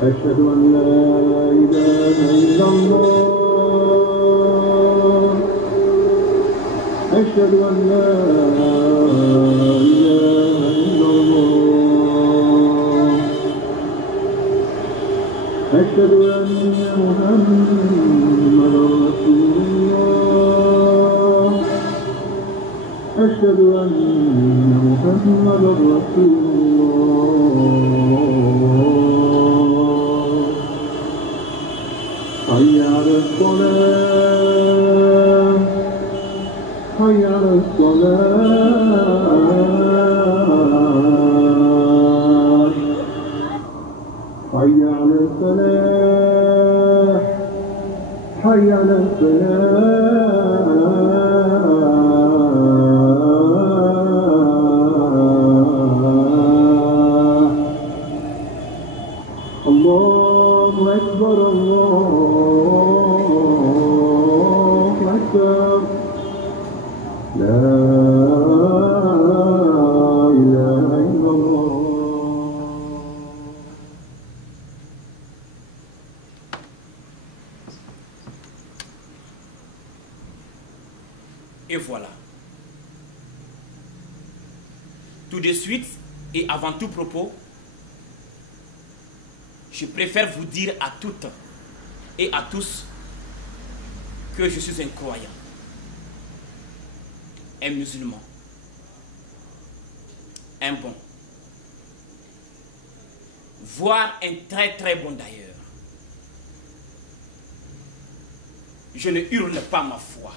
أشهد أن لا إله إلا الله أشهد أن لا إله إلا الله أشهد أن محمدا رسول الله أشهد أن محمدا رسول الله حي على الصلاة حي على الصلاة حي على الفلاح حي على الفلاح الله أكبر الله أكبر لا إله إلا الله. Et voilà. Tout de suite et avant tout propos, je préfère vous dire à toutes et à tous que je suis un croyant, un musulman, un bon, voire un très très bon d'ailleurs. Je ne hurle pas ma foi,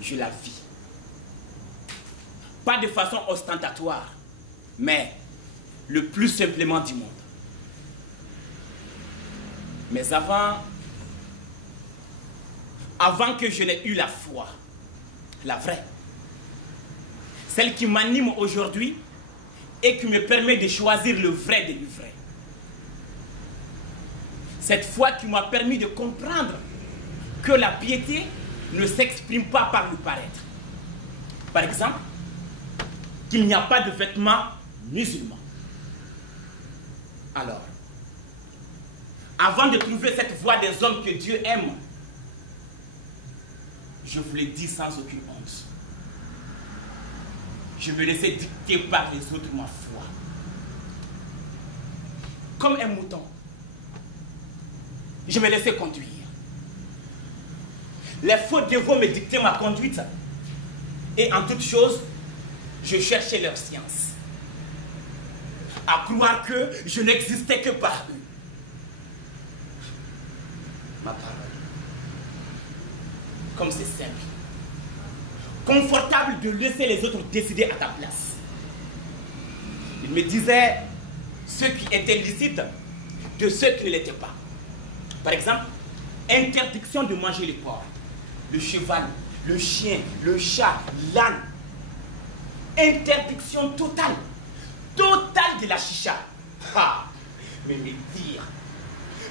je la vis. Pas de façon ostentatoire, mais le plus simplement du monde. Mais avant que je n'ai eu la foi, la vraie, celle qui m'anime aujourd'hui et qui me permet de choisir le vrai de l'ivraie. Cette foi qui m'a permis de comprendre que la piété ne s'exprime pas par le paraître. Par exemple, qu'il n'y a pas de vêtements musulmans. Alors, avant de trouver cette voie des hommes que Dieu aime, je vous l'ai dit sans aucune honte. Je me laissais dicter par les autres ma foi. Comme un mouton, je me laissais conduire. Les faux dévots me dictaient ma conduite. Et en toute chose, je cherchais leur science. À croire que je n'existais que par eux. Ma parole. Comme c'est simple. Confortable de laisser les autres décider à ta place. Il me disait ce qui était licite de ceux qui ne l'étaient pas. Par exemple, interdiction de manger les porcs, le cheval, le chien, le chat, l'âne. Interdiction totale. Totale de la chicha. Ah, mais me dire,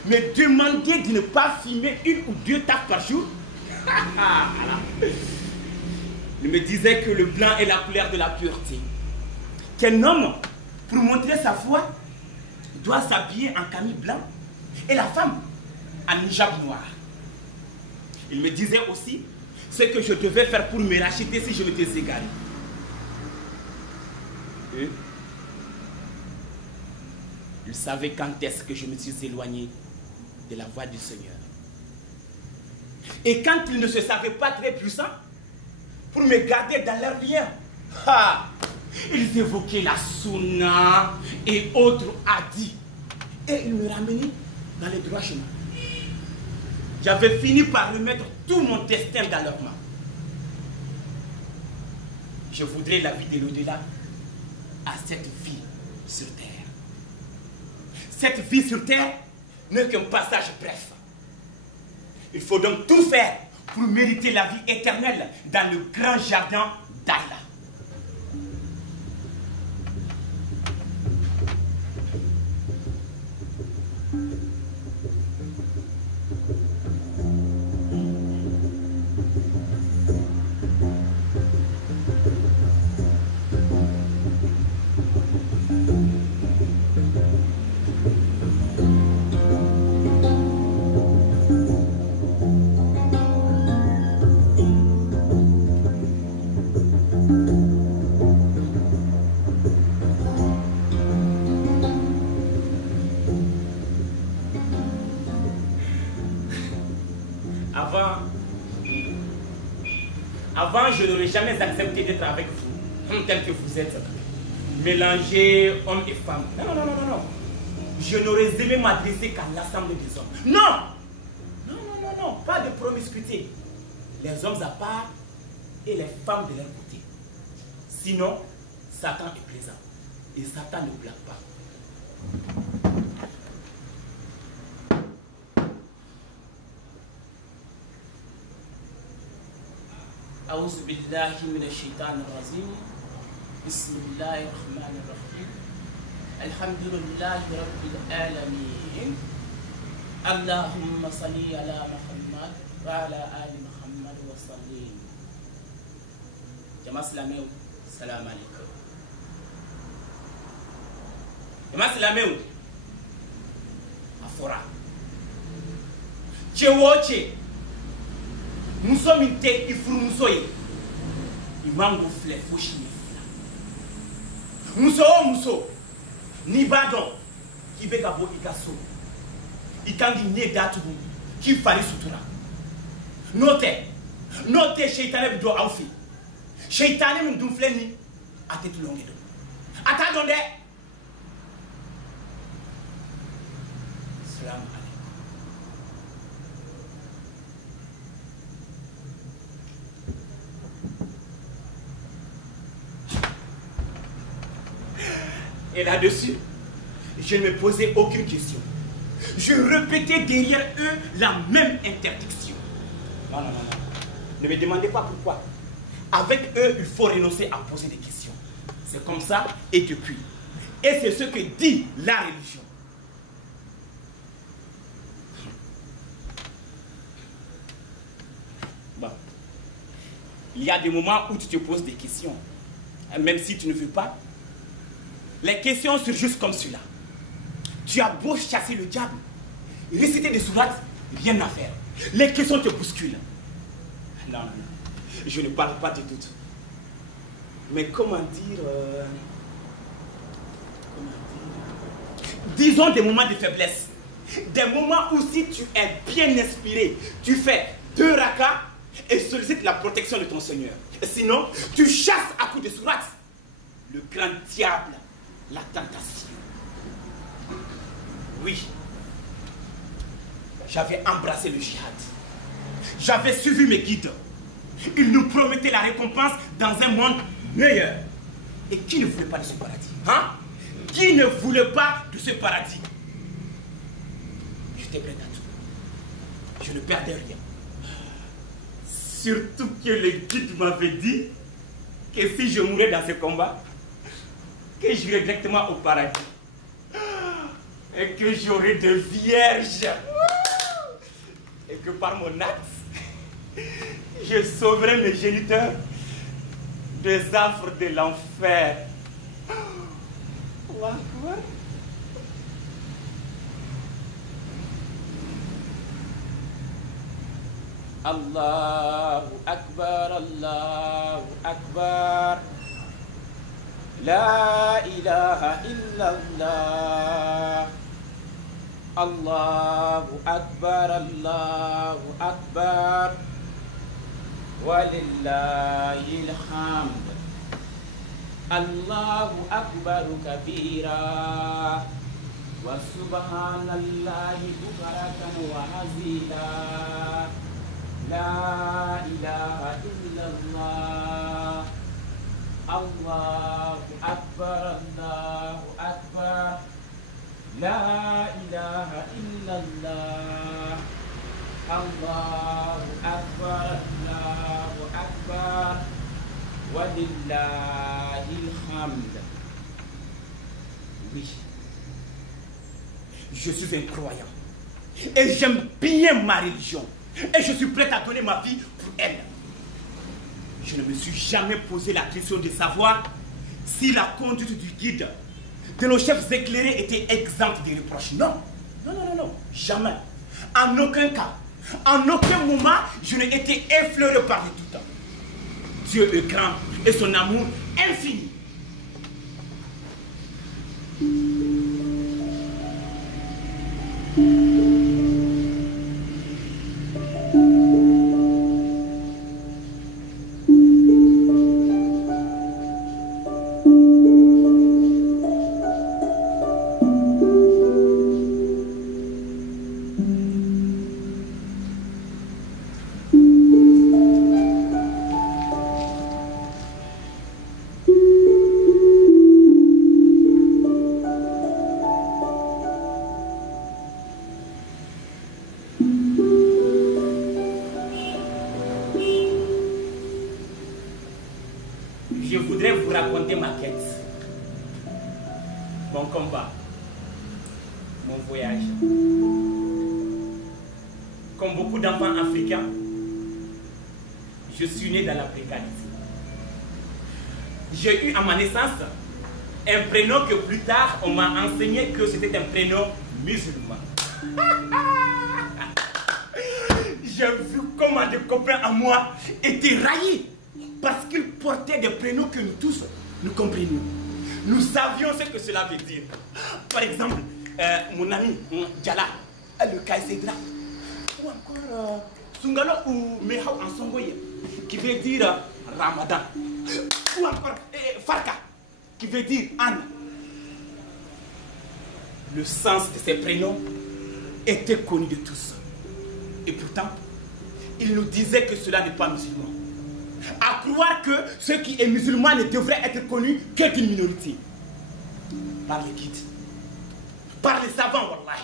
me demander de ne pas fumer 1 ou 2 taffes par jour. Il me disait que le blanc est la couleur de la pureté. Qu'un homme, pour montrer sa foi, doit s'habiller en camis blanc et la femme en hijab noir. Il me disait aussi ce que je devais faire pour me racheter si je m'étais égaré. Et il savait quand est-ce que je me suis éloigné de la voix du Seigneur. Et quand ils ne se savaient pas très puissants, pour me garder dans leur lien, ils évoquaient la sunna et autres hadiths. Et ils me ramenaient dans les droits chemins. J'avais fini par remettre tout mon destin dans leurs mains. Je voudrais la vie de l'au-delà à cette vie sur terre. Cette vie sur terre n'est qu'un passage bref. Il faut donc tout faire pour mériter la vie éternelle dans le grand jardin d'Allah. Avant, je n'aurais jamais accepté d'être avec vous, tel que vous êtes, mélangés hommes et femmes. Non, non, non, non, non. Je n'aurais aimé m'adresser qu'à l'assemblée des hommes. Non! Non, non, non, non, pas de promiscuité. Les hommes à part et les femmes de leur côté. Sinon, Satan est présent. Et Satan ne blague pas. أعوذ بالله من الشيطان الرجيم بسم الله الرحمن الرحيم الحمد لله رب العالمين اللهم صل على محمد وعلى آل محمد وسلم جماعة سلامي السلام عليكم جماعة سلامي أفورا تشوتشي Muso minte ifuru muso ye. Imango fle foshi ne fla. Muso o muso. Ni badon. Ki bega bo ikaso. Ikangi ne datubu. Ki fari sutura. Note. Note sheitane bido aufi. Sheitane mdum fle ni. Ate tulonge do. Ata donde. Salam alaikum. Et là-dessus, je ne me posais aucune question. Je répétais derrière eux la même interdiction. Non, non, non, non. Ne me demandez pas pourquoi. Avec eux, il faut renoncer à poser des questions. C'est comme ça et depuis. Et c'est ce que dit la religion. Bon. Il y a des moments où tu te poses des questions. Même si tu ne veux pas. Les questions surgissent comme cela. Tu as beau chasser le diable, réciter des sourates, rien à faire. Les questions te bousculent. Non, non, non. Je ne parle pas de doute. Mais comment dire... Disons des moments de faiblesse. Des moments où si tu es bien inspiré, tu fais 2 rakas et sollicites la protection de ton Seigneur. Sinon, tu chasses à coups de sourates le grand diable. La tentation. Oui. J'avais embrassé le djihad. J'avais suivi mes guides. Ils nous promettaient la récompense dans un monde meilleur. Et qui ne voulait pas de ce paradis? Hein? Qui ne voulait pas de ce paradis? J'étais prêt à tout. Je ne perdais rien. Surtout que le guide m'avait dit que si je mourais dans ce combat, que j'irai directement au paradis. Et que j'aurai de vierges. Et que par mon acte, je sauverai mes géniteurs des affres de l'enfer. Allahu Akbar, Allahu Akbar. La ilaha illallah. Allahu Akbar, Allahu Akbar. Walillahil hamd. Allahu Akbar kabira. Wa subhanallahi bukratan wa azila. La ilaha illallah. Allahu Akbar, Allahu Akbar. La ilaha illallah. Allahu Akbar, Allahu Akbar. Walillahil hamd. Oui, je suis un croyant et j'aime bien ma religion et je suis prêt à donner ma vie pour elle. Je ne me suis jamais posé la question de savoir si la conduite du guide de nos chefs éclairés était exempte des reproches. Non, non, non, non, non, jamais. En aucun cas, en aucun moment, je n'ai été effleuré par le doute. Dieu est grand et son amour infini. Je voudrais vous raconter ma quête, mon combat, mon voyage. Comme beaucoup d'enfants africains, je suis né dans la précarité. J'ai eu à ma naissance un prénom que plus tard on m'a enseigné que c'était un prénom musulman. J'ai vu comment des copains à moi étaient raillés parce qu'ils portaient des prénoms que nous tous, nous comprenions. Nous savions ce que cela veut dire. Par exemple, mon ami Djala, le Kaïsedra, ou encore Sungalo ou Mehao en Songoye, qui veut dire Ramadan, ou encore Farka, qui veut dire Anne. Le sens de ces prénoms était connu de tous. Et pourtant, il nous disait que cela n'est pas musulman. À croire que ce qui est musulman ne devrait être connu que d'une minorité. Par les guides, par les savants, wallahi.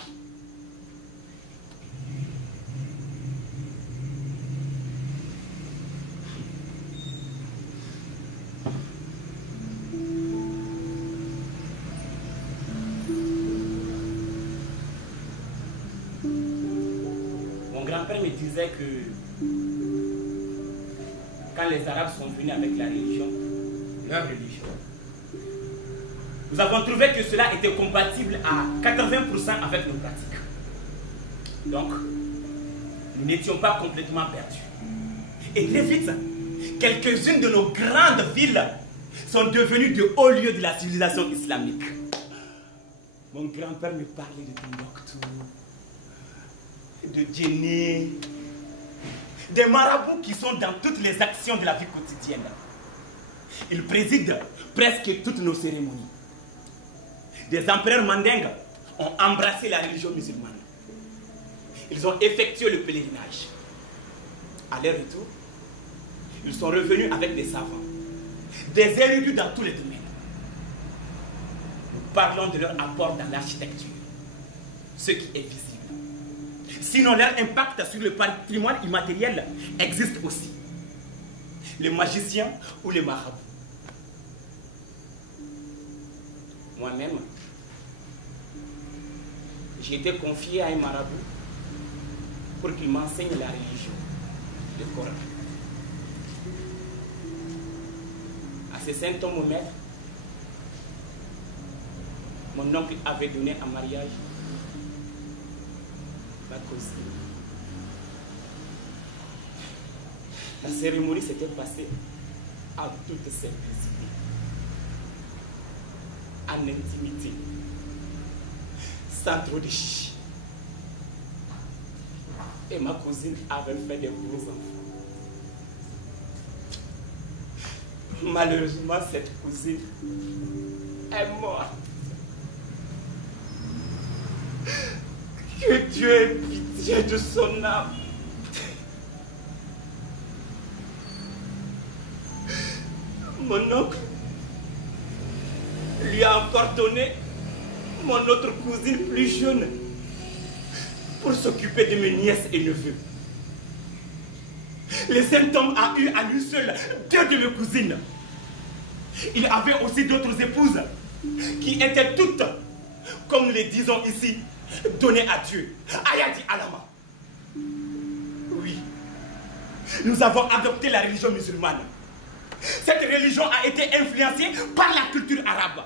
Mon grand-père me disait que quand les Arabes sont venus avec la religion, leur religion, nous avons trouvé que cela était compatible à 80% avec nos pratiques. Donc, nous n'étions pas complètement perdus. Et très vite, quelques-unes de nos grandes villes sont devenues de hauts lieux de la civilisation islamique. Mon grand-père me parlait de Timbuktu, de Djenné, des marabouts qui sont dans toutes les actions de la vie quotidienne. Ils président presque toutes nos cérémonies. Des empereurs mandingues ont embrassé la religion musulmane. Ils ont effectué le pèlerinage. À leur retour, ils sont revenus avec des savants, des érudits dans tous les domaines. Nous parlons de leur apport dans l'architecture, ce qui est visible. Sinon, leur impact sur le patrimoine immatériel existe aussi. Les magiciens ou les marabouts. Moi-même, j'ai été confié à un marabout pour qu'il m'enseigne la religion, le Coran. À ce saint homme, mon oncle avait donné en mariage ma cousine. La cérémonie s'était passée en toute simplicité, en intimité, sans trop de chichi. Et ma cousine avait fait des beaux enfants. Malheureusement, cette cousine est morte. Que Dieu ait pitié de son âme. Mon oncle lui a encore donné mon autre cousine plus jeune pour s'occuper de mes nièces et neveux. Le Saint-Homme a eu à lui seul 2 de mes cousines. Il avait aussi d'autres épouses qui étaient toutes, comme les disons ici, données à Dieu. Ayadi Alama. Oui, nous avons adopté la religion musulmane. Cette religion a été influencée par la culture arabe.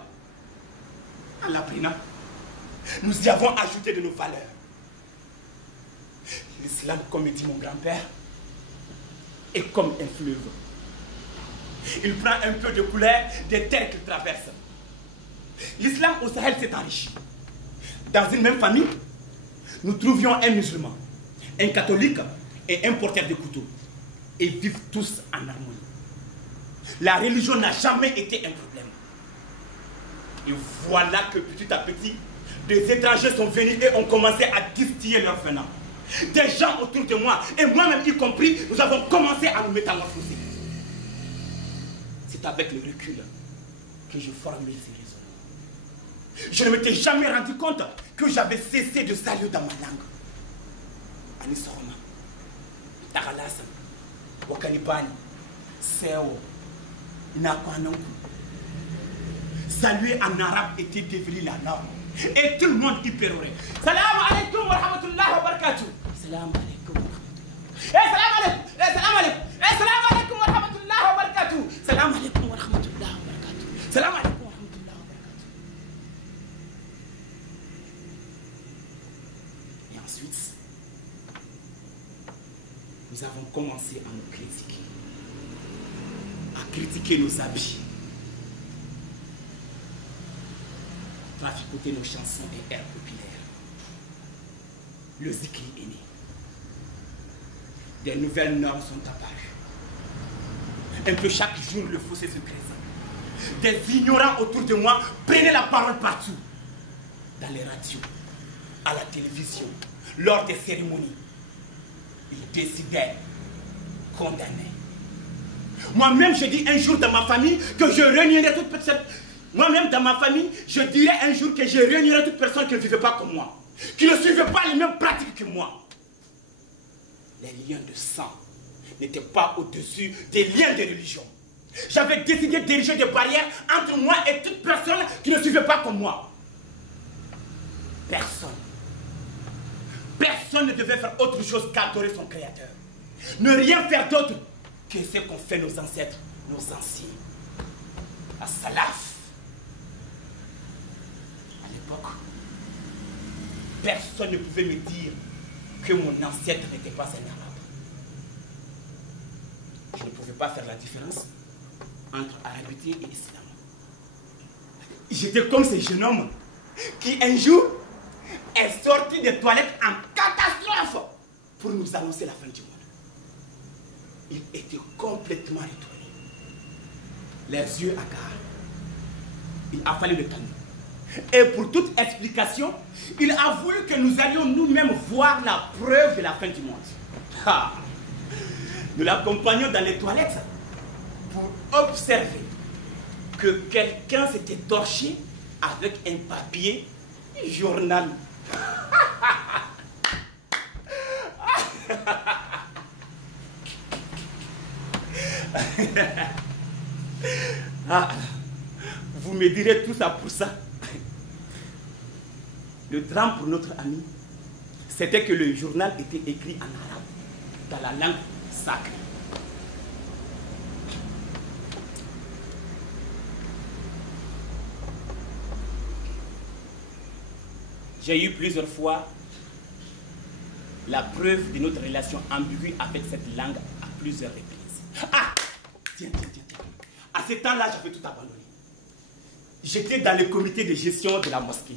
En l'apprenant, nous y avons ajouté de nos valeurs. L'islam, comme dit mon grand-père, est comme un fleuve. Il prend un peu de couleur des terres qu'il traverse. L'islam au Sahel s'est enrichi. Dans une même famille, nous trouvions un musulman, un catholique et un porteur de couteau. Et vivent tous en harmonie. La religion n'a jamais été un problème. Et voilà que petit à petit, des étrangers sont venus et ont commencé à distiller leur venin. Des gens autour de moi, et moi-même y compris, nous avons commencé à nous métamorphoser. C'est avec le recul que je formule ces raisons. Je ne m'étais jamais rendu compte que j'avais cessé de saluer dans ma langue. Anisoroma, Tagalasa, Wakalibani, Seo, Nakwanonku. Saluer en arabe était devenu la norme. Et tout le monde y pérorait. Salam alaikum wa rahmatullahi wa barakatuh. Salam alaikum wa rahmatullahi. Salam alaikum. Salam alaikum. Salam alaikum wa rahmatullahi wa barakatuh. Salam alaikum wa rahmatullahi wa barakatuh. Salam alaikum wa rahmatullahi wa barakatuh. Et ensuite, nous avons commencé à nous critiquer. À critiquer nos habits. Traficoter nos chansons et airs populaires. Le zikri est né. Des nouvelles normes sont apparues. Un peu chaque jour, le fossé se creuse. Des ignorants autour de moi prenaient la parole partout. Dans les radios, à la télévision, lors des cérémonies. Ils décidaient, condamnaient. Moi-même, je dis un jour dans ma famille que je réunirai toute personne. Moi-même, dans ma famille, je dirais un jour que je réunirai toute personne qui ne vivait pas comme moi. Qui ne suivait pas les mêmes pratiques que moi. Les liens de sang n'étaient pas au-dessus des liens de religion. J'avais décidé d'ériger des barrières entre moi et toute personne qui ne suivait pas comme moi. Personne. Personne ne devait faire autre chose qu'adorer son Créateur. Ne rien faire d'autre que ce qu'ont fait nos ancêtres, nos anciens. À Salaf. À l'époque, personne ne pouvait me dire que mon ancêtre n'était pas un arabe. Je ne pouvais pas faire la différence entre arabité et islam. J'étais comme ce jeune homme qui un jour est sorti des toilettes en catastrophe pour nous annoncer la fin du monde. Il était complètement étonné, les yeux hagards. Il a fallu le calmer. Et pour toute explication, il a voulu que nous allions nous-mêmes voir la preuve de la fin du monde. Ah. Nous l'accompagnions dans les toilettes pour observer que quelqu'un s'était torché avec un papier journal. Ah, vous me direz tout ça pour ça. Le drame pour notre ami, c'était que le journal était écrit en arabe, dans la langue sacrée. J'ai eu plusieurs fois la preuve de notre relation ambiguë avec cette langue à plusieurs reprises. Ah! Tiens. À ce temps-là, j'avais tout abandonné. J'étais dans le comité de gestion de la mosquée.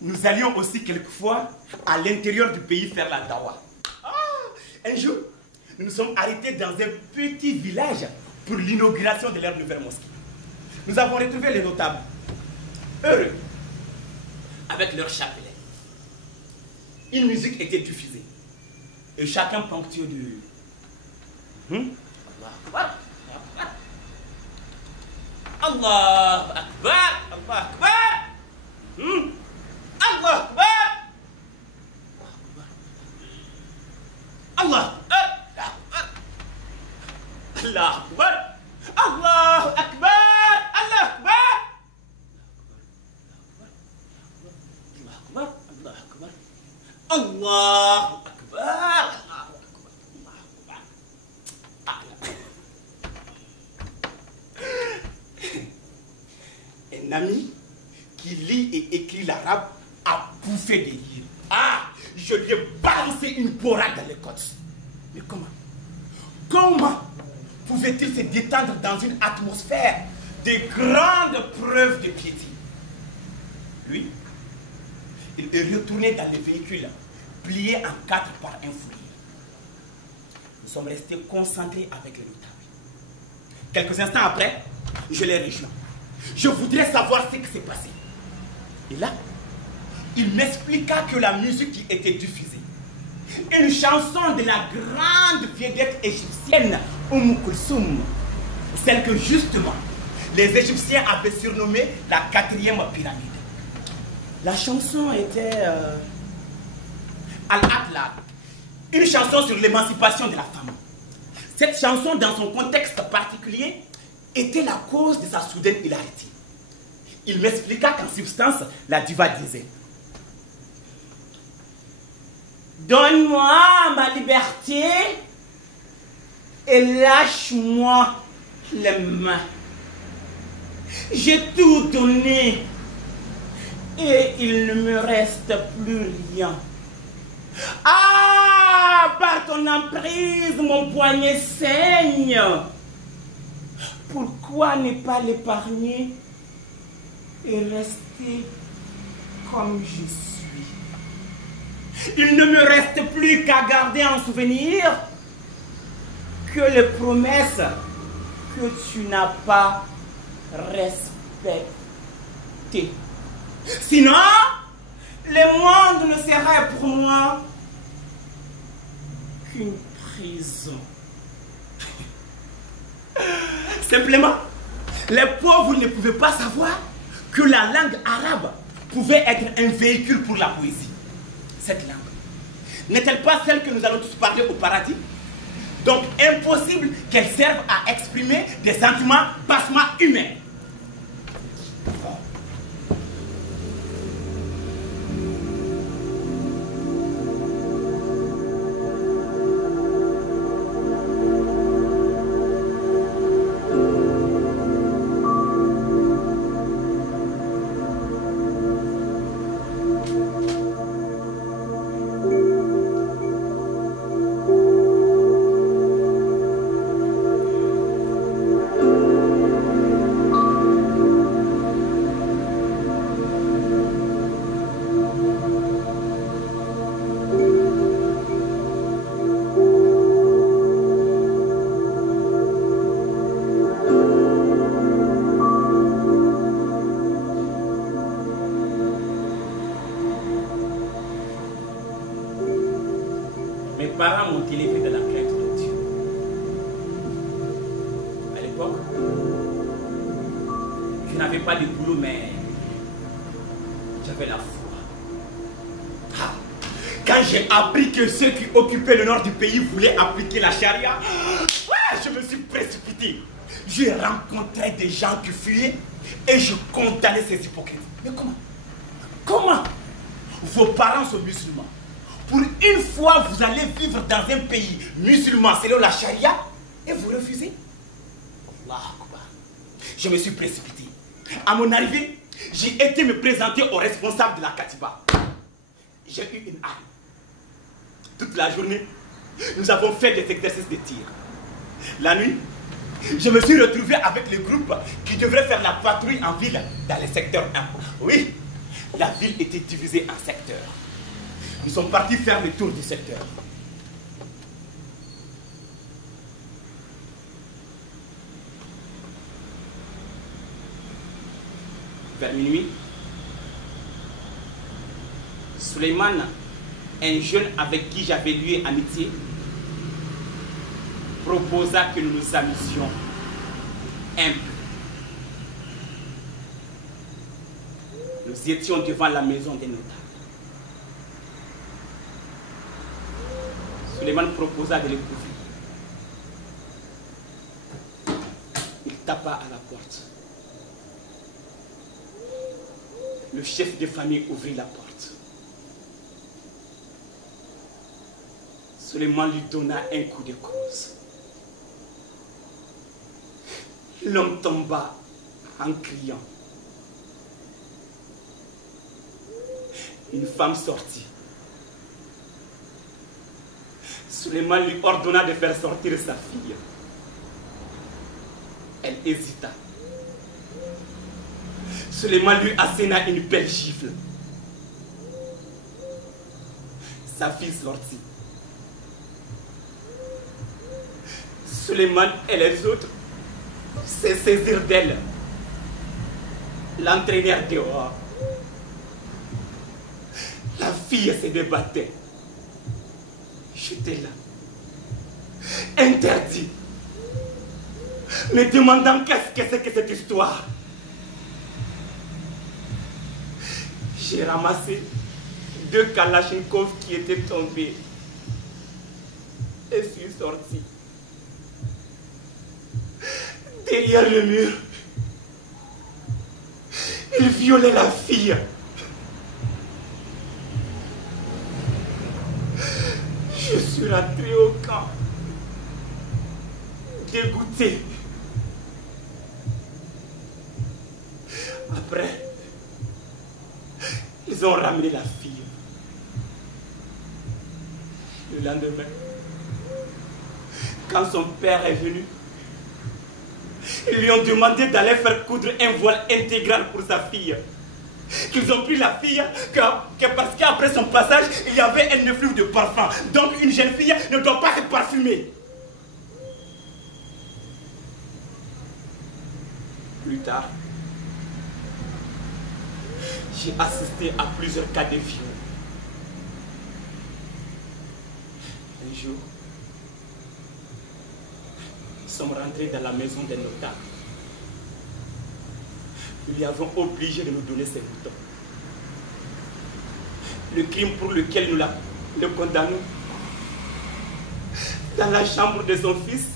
Nous allions aussi quelquefois à l'intérieur du pays faire la dawa. Un jour, nous nous sommes arrêtés dans un petit village pour l'inauguration de leur nouvelle mosquée. Nous avons retrouvé les notables, heureux, avec leur chapelet. Une musique était diffusée et chacun ponctuait de Allah Akbar, Allah Akbar, Allah Akbar, Allah Akbar, Allah Akbar, Allah Akbar, Allah Akbar, Allah Akbar, Allah Akbar. Un ami qui lit et écrit l'arabe a bouffé des livres. Ah, je lui ai balancé une borade dans les côtes. Mais comment pouvait-il se détendre dans une atmosphère de grandes preuves de piété? Lui, il est retourné dans les véhicules, pliés en 4 par un fourrier. Nous sommes restés concentrés avec les notables. Quelques instants après, je les rejoins. Je voudrais savoir ce qui s'est passé. Et là, il m'expliqua que la musique qui était diffusée, une chanson de la grande vedette égyptienne Kulthum, celle que justement les Égyptiens avaient surnommée la 4e pyramide. La chanson était Al-Atlaq, une chanson sur l'émancipation de la femme. Cette chanson, dans son contexte particulier, était la cause de sa soudaine hilarité. Il m'expliqua qu'en substance, la diva disait: donne-moi ma liberté et lâche-moi les mains. J'ai tout donné et il ne me reste plus rien. Ah, par ton emprise, mon poignet saigne. Pourquoi ne pas l'épargner et rester comme je suis? Il ne me reste plus qu'à garder en souvenir que les promesses que tu n'as pas respectées. Sinon, le monde ne serait pour moi qu'une prison. Simplement, les pauvres ne pouvaient pas savoir que la langue arabe pouvait être un véhicule pour la poésie. Cette langue n'est-elle pas celle que nous allons tous parler au paradis? Donc impossible qu'elle serve à exprimer des sentiments bassement humains. Mes parents m'ont élevé dans la crainte de Dieu. À l'époque, je n'avais pas de boulot, mais j'avais la foi. Ah, quand j'ai appris que ceux qui occupaient le nord du pays voulaient appliquer la charia, je me suis précipité. J'ai rencontré des gens qui fuyaient et je condamnais ces hypocrites. Mais comment vos parents sont musulmans? Pour une fois, vous allez vivre dans un pays musulman selon la charia et vous refusez? Allahu Akbar. Je me suis précipité. À mon arrivée, j'ai été me présenter au responsable de la Katiba. J'ai eu une arme. Toute la journée, nous avons fait des exercices de tir. La nuit, je me suis retrouvé avec le groupe qui devrait faire la patrouille en ville dans les secteurs 1. Oui, la ville était divisée en secteurs. Nous sommes partis faire le tour du secteur. Vers minuit, Suleiman, un jeune avec qui j'avais lié amitié, proposa que nous nous amusions un peu. Nous étions devant la maison des notaires. Suleiman proposa de l'épouser. Il tapa à la porte. Le chef de famille ouvrit la porte. Suleiman lui donna un coup de crosse. L'homme tomba en criant. Une femme sortit. Suleiman lui ordonna de faire sortir sa fille. Elle hésita. Suleiman lui asséna une belle gifle. Sa fille sortit. Suleiman et les autres se saisirent d'elle, l'entraînèrent dehors. La fille se débattait. J'étais là, interdit, me demandant qu'est-ce que c'est que cette histoire. J'ai ramassé 2 Kalachnikov qui étaient tombés et suis sorti. Derrière le mur, il violait la fille. Je suis rentré au camp, dégoûté. Après, ils ont ramené la fille. Le lendemain, quand son père est venu, ils lui ont demandé d'aller faire coudre un voile intégral pour sa fille. Qu'ils ont pris la fille parce qu'après son passage, il y avait un effluve de parfum. Donc une jeune fille ne doit pas se parfumer. Plus tard, j'ai assisté à plusieurs cas de viol. Un jour, nous sommes rentrés dans la maison des notables. Nous lui avons obligé de nous donner ses boutons. Le crime pour lequel nous le condamnons. Dans la chambre de son fils,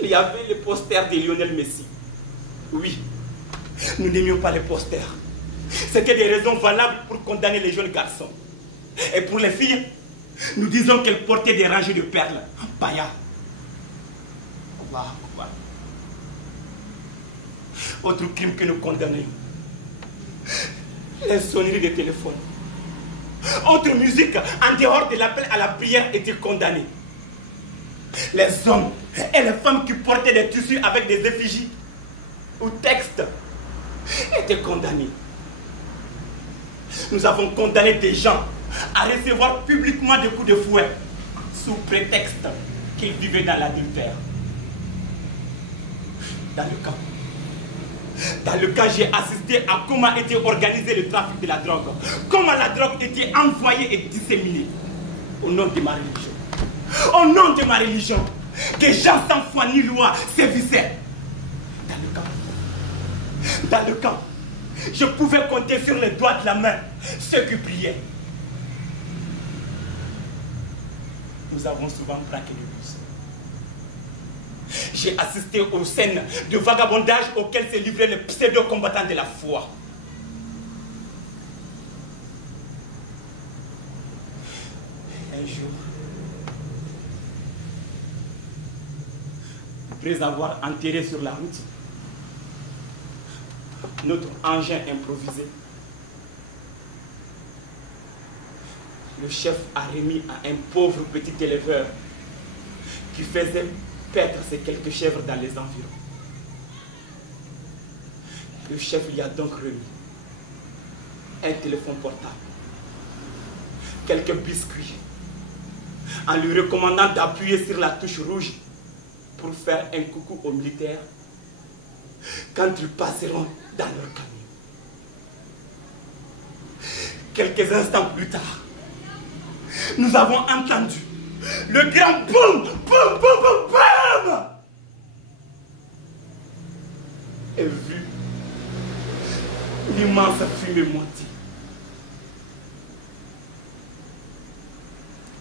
il y avait le poster de Lionel Messi. Oui, nous n'aimions pas les posters. C'était des raisons valables pour condamner les jeunes garçons. Et pour les filles, nous disons qu'elles portaient des rangées de perles. Paya. Autre crime que nous condamnons. Les sonneries de téléphone. Autre musique en dehors de l'appel à la prière était condamnée. Les hommes et les femmes qui portaient des tissus avec des effigies ou textes étaient condamnés. Nous avons condamné des gens à recevoir publiquement des coups de fouet sous prétexte qu'ils vivaient dans l'adultère. Dans le cas, j'ai assisté à comment était organisé le trafic de la drogue. Comment la drogue était envoyée et disséminée. Au nom de ma religion. Au nom de ma religion. Des gens sans foi ni loi sévissaient. Dans le camp, je pouvais compter sur les doigts de la main ceux qui priaient. Nous avons souvent braqué le bus. J'ai assisté aux scènes de vagabondage auxquelles se livraient les pseudo-combattants de la foi. Un jour, après avoir enterré sur la route notre engin improvisé, le chef a remis à un pauvre petit éleveur qui faisait paître ses quelques chèvres dans les environs. Le chef lui a donc remis un téléphone portable, quelques biscuits, en lui recommandant d'appuyer sur la touche rouge pour faire un coucou aux militaires quand ils passeront dans leur camion. Quelques instants plus tard, nous avons entendu le grand boum, boum, boum, boum, boum, et vu l'immense fumée monter.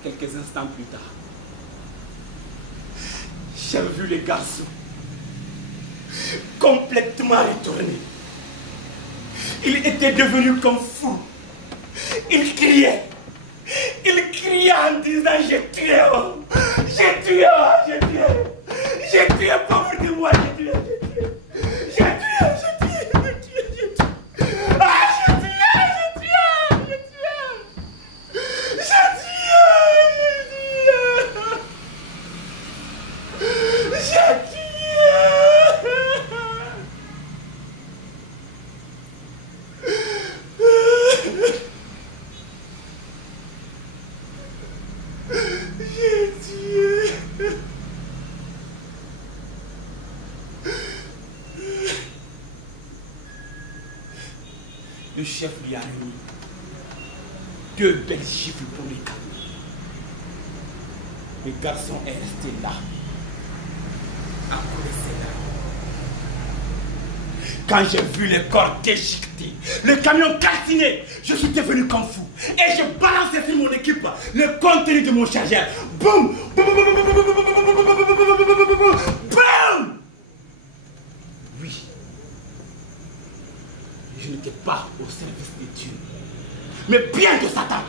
Quelques instants plus tard, j'ai vu les garçons complètement retournés. Ils étaient devenus comme fous. Ils criaient en disant j'ai tué, oh, j'ai tué, oh, j'ai tué, pauvre de moi, j'ai tué, ah, j'ai tué. Le chef lui a remis 2 belles gifles pour les gars. Le garçon est resté là, à courir. Quand j'ai vu les corps déchiquetés, le camion calciné, je suis devenu comme fou. Et je balançais sur mon équipe le contenu de mon chargeur. Boum! Boum! Oui. Je n'étais pas au service de Dieu, mais bien de Satan.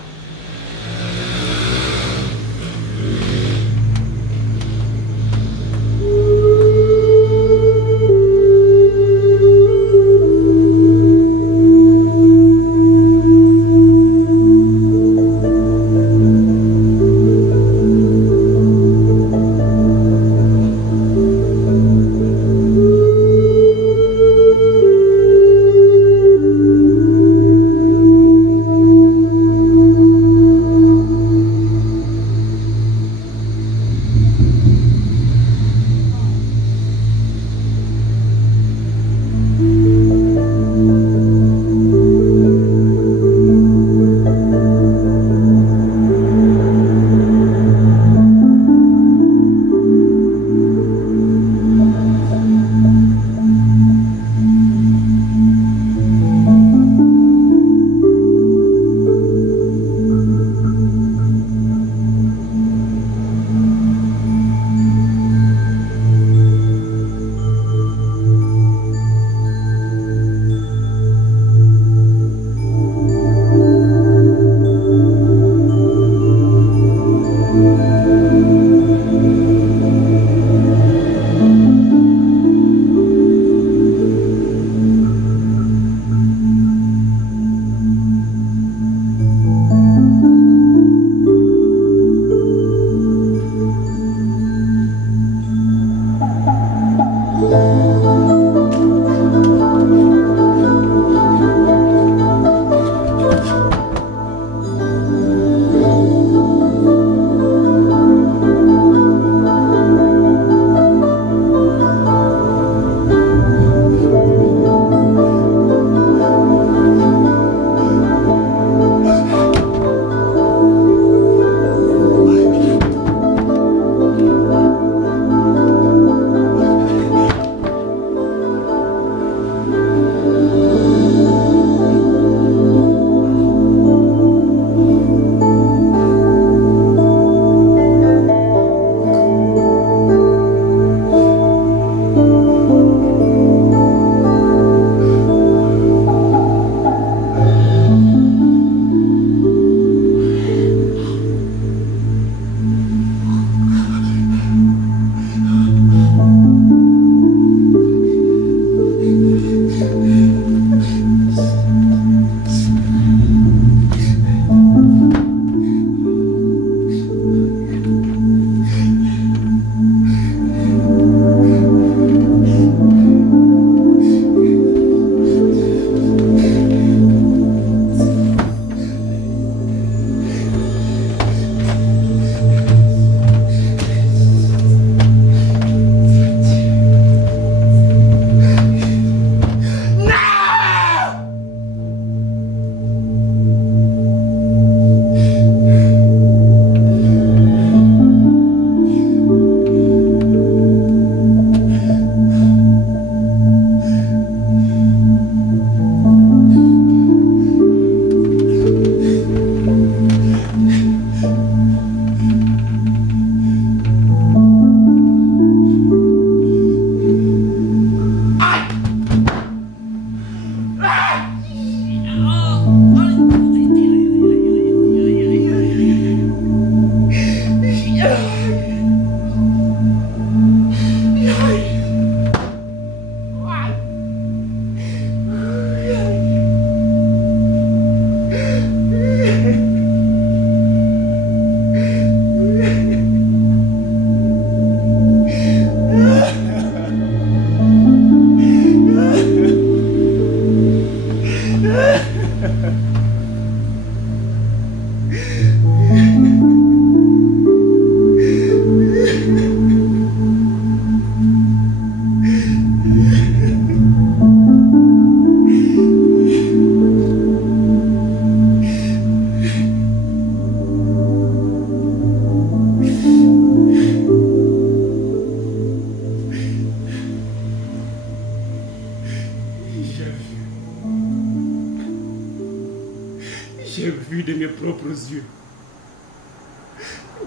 J'ai vu de mes propres yeux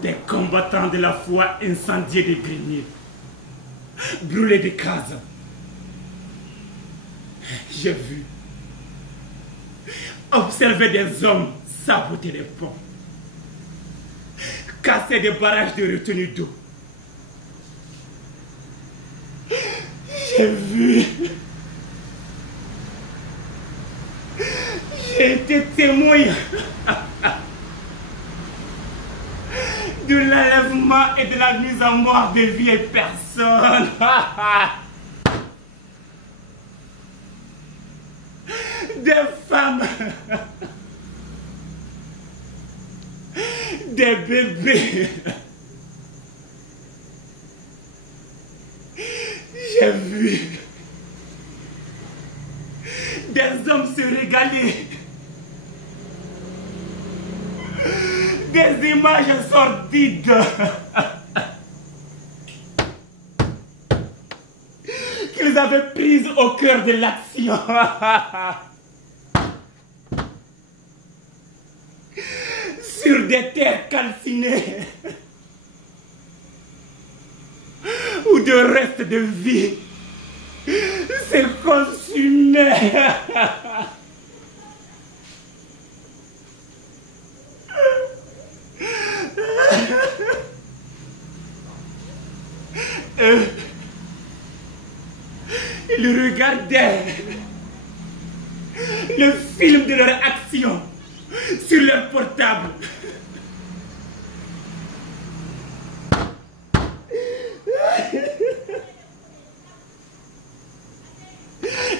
des combattants de la foi incendier des greniers, brûler des cases. J'ai vu, observer des hommes saboter les ponts, casser des barrages de retenue d'eau. J'ai vu. J'ai été témoin de l'enlèvement et de la mise en mort de vieilles personnes. Des femmes, des bébés. J'ai vu des hommes se régaler. Des images sordides qu'ils avaient prises au cœur de l'action. Sur des terres calcinées où de restes de vie se consumaient. Ils regardaient le film de leur action sur leur portable.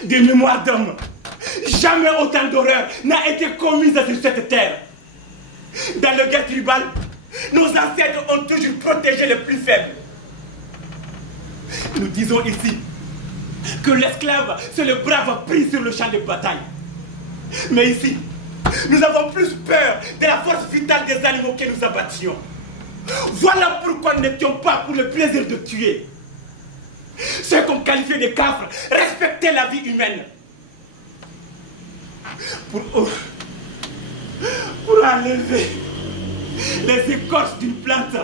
Des mémoires d'hommes, jamais autant d'horreur n'a été commise sur cette terre. Dans le guerre tribal, nos ancêtres ont toujours protégé les plus faibles. Nous disons ici que l'esclave, c'est le brave pris sur le champ de bataille. Mais ici, nous avons plus peur de la force vitale des animaux que nous abattions. Voilà pourquoi nous n'étions pas pour le plaisir de tuer. Ceux qu'on qualifiait de cafres respectaient la vie humaine. Pour enlever les écorces d'une plante,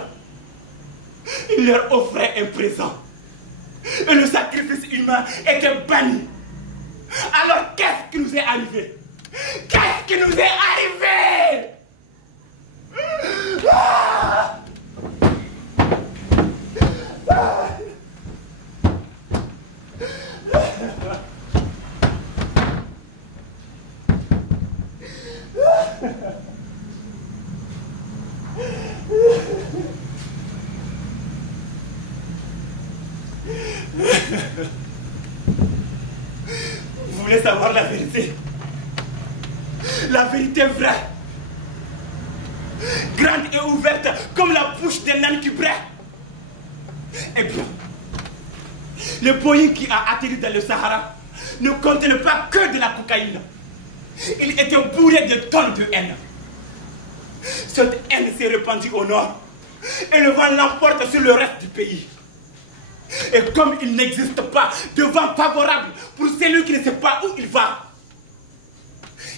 il leur offrait un présent. Et le sacrifice humain était banni. Alors qu'est-ce qui nous est arrivé? Qu'est-ce qui nous est arrivé? Vous voulez savoir la vérité? La vérité vraie, grande et ouverte comme la bouche d'un âne qui braie. Eh bien, le Boeing qui a atterri dans le Sahara ne contenait pas que de la cocaïne. Il était bourré de tonnes de haine. Cette haine s'est répandue au nord et le vent l'emporte sur le reste du pays. Et comme il n'existe pas de vent favorable pour celui qui ne sait pas où il va,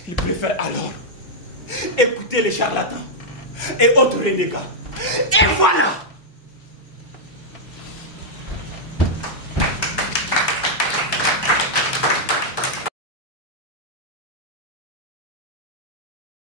il préfère alors écouter les charlatans et autres renégats. Et voilà!